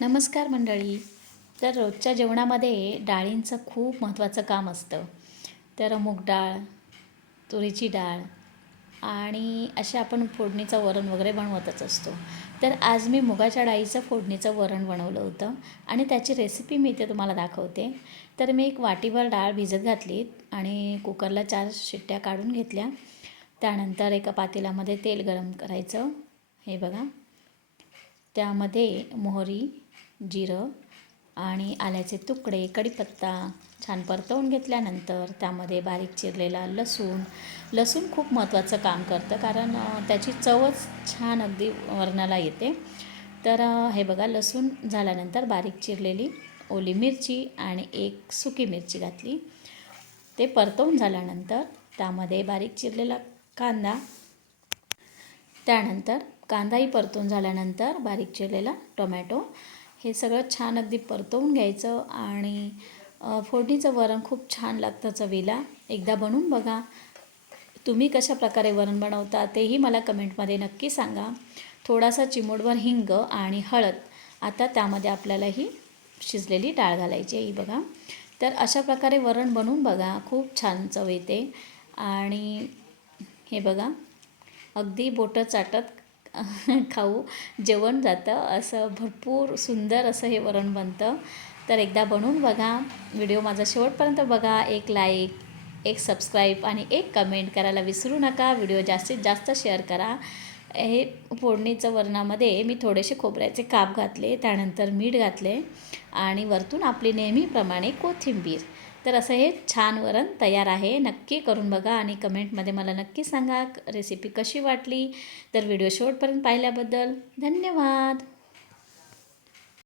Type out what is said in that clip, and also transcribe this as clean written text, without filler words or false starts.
नमस्कार मंडळी. तर रोजच्या जेवणामध्ये डाळींचं खूप महत्त्वाचं काम असतं. तर मूग डाळ, तुरीची डाळ आणि असे आपण फोडणीचं वरण वगैरे बनवतच असतो. तर आज मी मुगाच्या डाळीचं फोडणीचं वरण बनवलं होतं आणि त्याची रेसिपी मी इथे तुम्हाला दाखवते. तर मी एक वाटीभर डाळ भिजत घातली आणि कुकरला 4 शिट्ट्या काढून घेतल्या. त्यानंतर एका पातेल्यामध्ये तेल गरम करायचं. हे बघा, त्यामध्ये मोहरी, जिरं आणि आल्याचे तुकडे, कढीपत्ता छान परतवून घेतल्यानंतर त्यामध्ये बारीक चिरलेला लसूण खूप महत्त्वाचं काम करतं, कारण त्याची चवच छान अगदी वरणाला येते. तर हे बघा, लसूण झाल्यानंतर बारीक चिरलेली ओली मिरची आणि एक सुकी मिरची घातली. ते परतवून झाल्यानंतर त्यामध्ये बारीक चिरलेला कांदा, त्यानंतर कांदाही परतून झाल्यानंतर बारीक चिरलेला टोमॅटो, हे सगळं छान अगदी परतवून घ्यायचं. आणि फोडणीचं वरण खूप छान लागतं चवीला. एकदा बनवून बघा. तुम्ही कशा प्रकारे वरण बनवता तेही मला कमेंटमध्ये नक्की सांगा. थोडासा चिमूटभर हिंग आणि हळद. आता त्यामध्ये आपल्याला ही शिजलेली डाळ घालायची आहे. ही बघा, तर अशा प्रकारे वरण बनवून बघा, खूप छान चव येते. आणि हे बघा, अगदी बोटं चाटत खाऊ जेवण जातं, असं भरपूर सुंदर असं हे वरण बनतं. तर एकदा बनवून बघा. व्हिडिओ माझा शेवटपर्यंत बघा. एक लाईक, एक सबस्क्राईब आणि एक कमेंट करायला विसरू नका. व्हिडिओ जास्तीत जास्त शेअर करा. हे फोडणीचं वरणामध्ये मी थोडेसे खोबऱ्याचे काप घातले, त्यानंतर मीठ घातले आणि वरतून आपली नेहमीप्रमाणे कोथिंबीर. तर असं हे छान वरण तयार आहे. नक्की करून बघा आणि कमेंटमध्ये मला नक्की सांगा रेसिपी कशी वाटली. तर व्हिडिओ शेवटपर्यंत पाहिल्याबद्दल धन्यवाद.